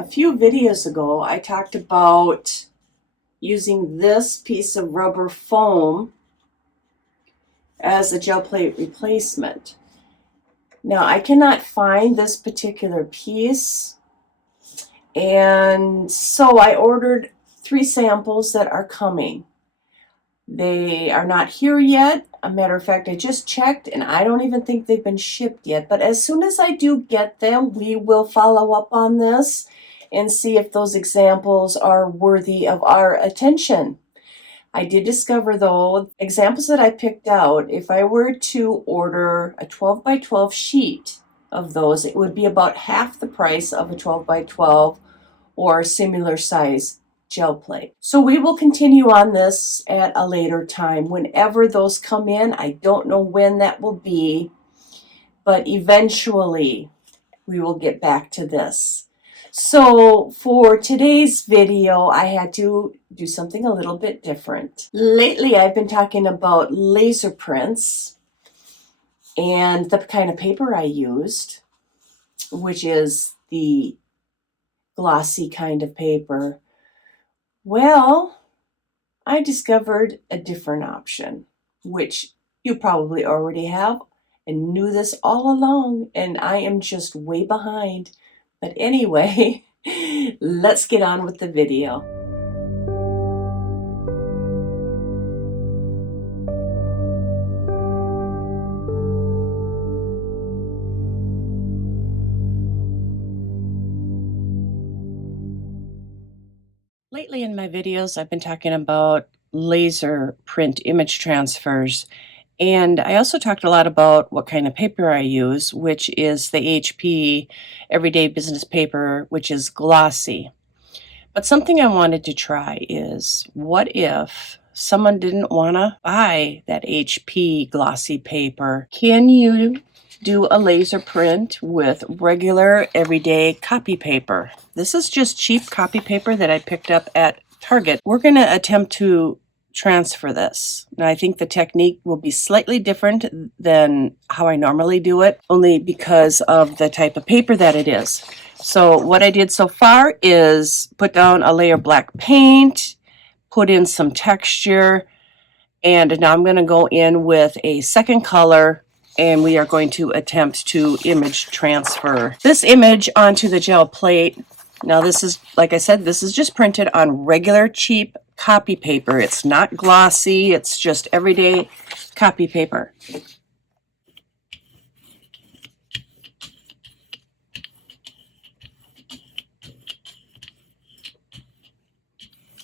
A few videos ago, I talked about using this piece of rubber foam as a gel plate replacement. Now, I cannot find this particular piece, and so I ordered 3 samples that are coming. They are not here yet. A matter of fact, I just checked and I don't even think they've been shipped yet. But as soon as I do get them, we will follow up on this and see if those examples are worthy of our attention. I did discover, though, examples that I picked out, if I were to order a 12 by 12 sheet of those, it would be about half the price of a 12 by 12 or similar size gel plate. So we will continue on this at a later time. Whenever those come in, I don't know when that will be, but eventually we will get back to this. So for today's video, I had to do something a little bit different. Lately, I've been talking about laser prints and the kind of paper I used, which is the glossy kind of paper. Well, I discovered a different option, which you probably already have and knew this all along, and I am just way behind. But anyway, let's get on with the video. Lately in my videos, I've been talking about laser print image transfers. And I also talked a lot about what kind of paper I use, which is the HP Everyday Business Paper, which is glossy. But something I wanted to try is, what if someone didn't want to buy that HP glossy paper? Can you do a laser print with regular everyday copy paper? This is just cheap copy paper that I picked up at Target. We're going to attempt to transfer this. Now, I think the technique will be slightly different than how I normally do it, only because of the type of paper that it is. So what I did so far is put down a layer of black paint, put in some texture, and now I'm going to go in with a second color, and we are going to attempt to image transfer this image onto the gel plate. Now this is, like I said, this is just printed on regular cheap copy paper. It's not glossy, it's just everyday copy paper.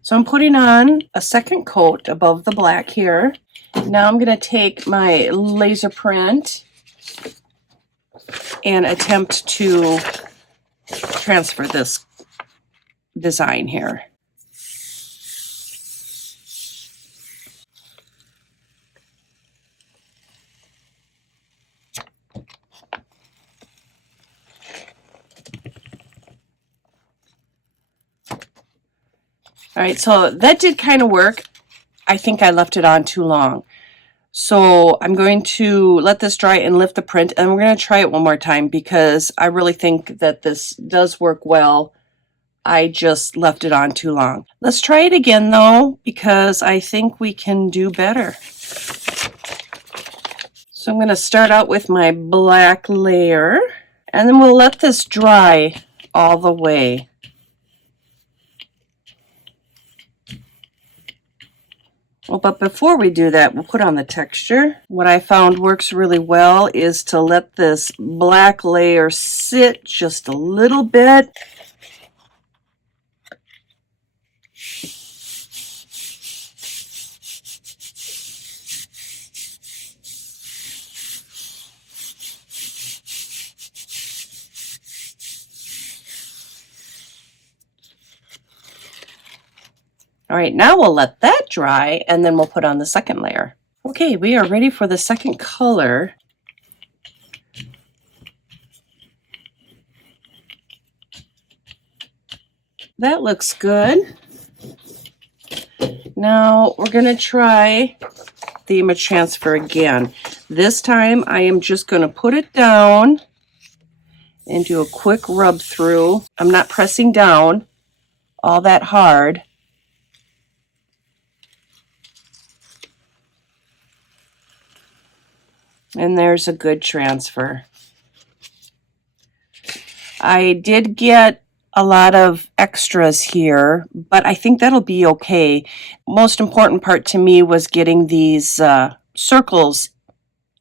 So I'm putting on a second coat above the black here. Now I'm going to take my laser print and attempt to transfer this design here. All right, so that did kind of work. I think I left it on too long. So I'm going to let this dry and lift the print, and we're going to try it one more time because I really think that this does work well. I just left it on too long. Let's try it again though, because I think we can do better. So I'm going to start out with my black layer, and then we'll let this dry all the way. Well, but before we do that, we'll put on the texture. What I found works really well is to let this black layer sit just a little bit. All right, now we'll let that dry, and then we'll put on the second layer. Okay, we are ready for the second color. That looks good. Now we're going to try the image transfer again. This time I am just going to put it down and do a quick rub through. I'm not pressing down all that hard. And there's a good transfer. I did get a lot of extras here, but I think that'll be okay. Most important part to me was getting these circles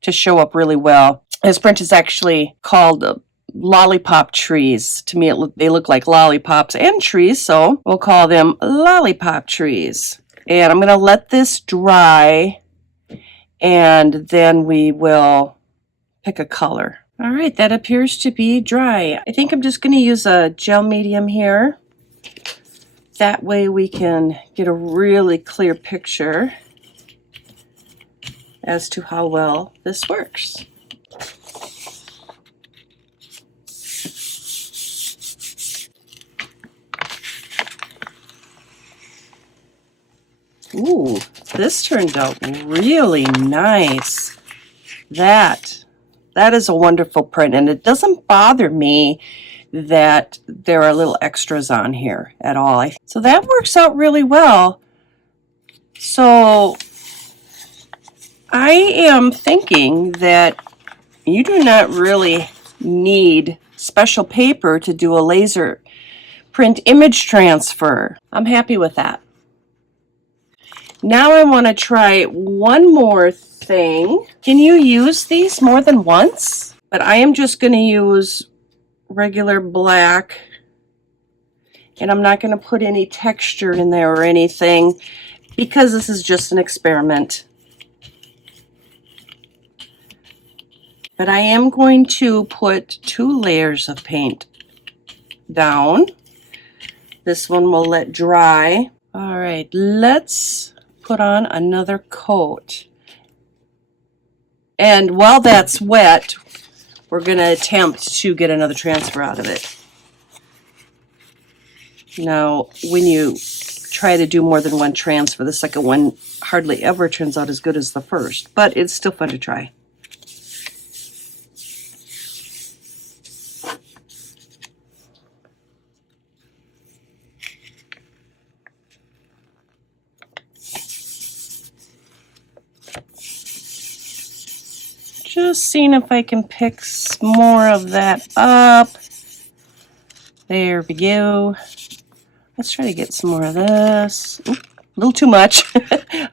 to show up really well. This print is actually called lollipop trees. To me, they look like lollipops and trees, so we'll call them lollipop trees. And I'm going to let this dry, and then we will pick a color. All right, that appears to be dry. I think I'm just going to use a gel medium here. That way we can get a really clear picture as to how well this works. Ooh, this turned out really nice. That is a wonderful print, and it doesn't bother me that there are little extras on here at all. So that works out really well. So I am thinking that you do not really need special paper to do a laser print image transfer. I'm happy with that. Now I want to try one more thing. Can you use these more than once? But I am just going to use regular black, and I'm not going to put any texture in there or anything because this is just an experiment. But I am going to put 2 layers of paint down. This one will let dry. All right, let's put on another coat. And while that's wet, we're going to attempt to get another transfer out of it. Now, when you try to do more than one transfer, the second one hardly ever turns out as good as the first, but it's still fun to try. Just seeing if I can pick more of that up. There we go. Let's try to get some more of this. Oop, a little too much.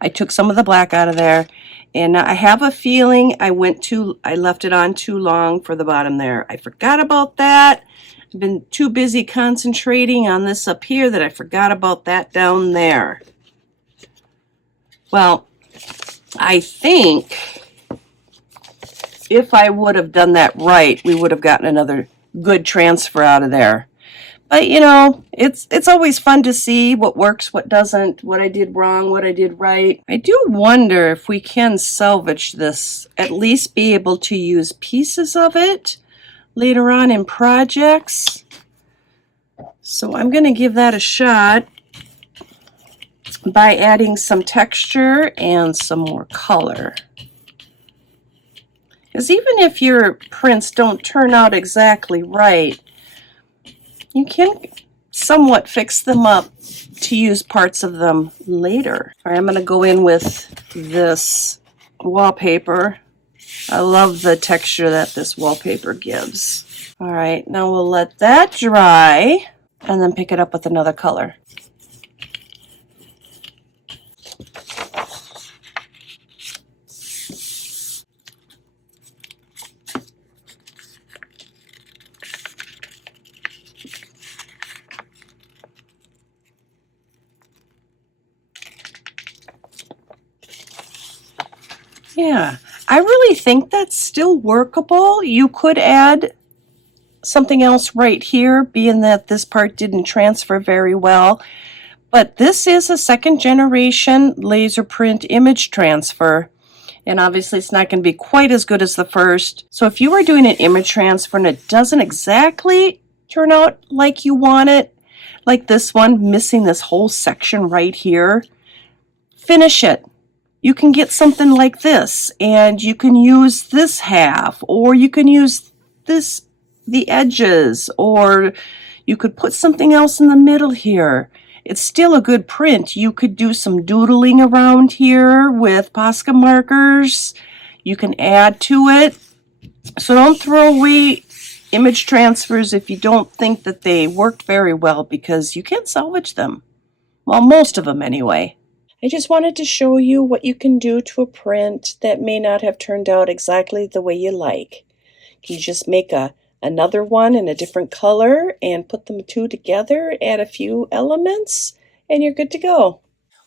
I took some of the black out of there. And now I have a feeling I left it on too long for the bottom there. I forgot about that. I've been too busy concentrating on this up here that I forgot about that down there. Well, I think if I would have done that right, we would have gotten another good transfer out of there. But you know, it's always fun to see what works, what doesn't, what I did wrong, what I did right. I do wonder if we can salvage this, at least be able to use pieces of it later on in projects. So I'm going to give that a shot by adding some texture and some more color. Because even if your prints don't turn out exactly right, you can somewhat fix them up to use parts of them later. All right, I'm going to go in with this wallpaper. I love the texture that this wallpaper gives. All right, now we'll let that dry and then pick it up with another color. Yeah, I really think that's still workable. You could add something else right here, being that this part didn't transfer very well. But this is a second generation laser print image transfer. And obviously it's not going to be quite as good as the first. So if you are doing an image transfer and it doesn't exactly turn out like you want it, like this one, missing this whole section right here, finish it. You can get something like this, and you can use this half, or you can use this the edges, or you could put something else in the middle here. It's still a good print. You could do some doodling around here with Posca markers. You can add to it. So don't throw away image transfers if you don't think that they worked very well, because you can salvage them. Well, most of them anyway. I just wanted to show you what you can do to a print that may not have turned out exactly the way you like. You just make another one in a different color and put them two together, add a few elements, and you're good to go.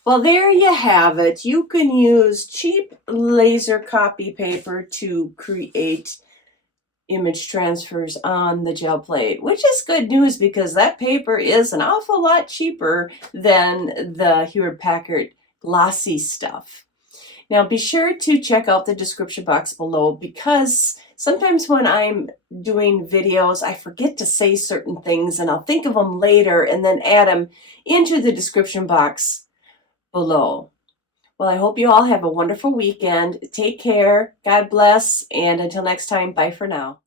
Well, there you have it. You can use cheap laser copy paper to create image transfers on the gel plate, which is good news because that paper is an awful lot cheaper than the Hewlett-Packard Glossy stuff. Now be sure to check out the description box below, because sometimes when I'm doing videos I forget to say certain things and I'll think of them later and then add them into the description box below. Well, I hope you all have a wonderful weekend. Take care, God bless, and until next time, bye for now.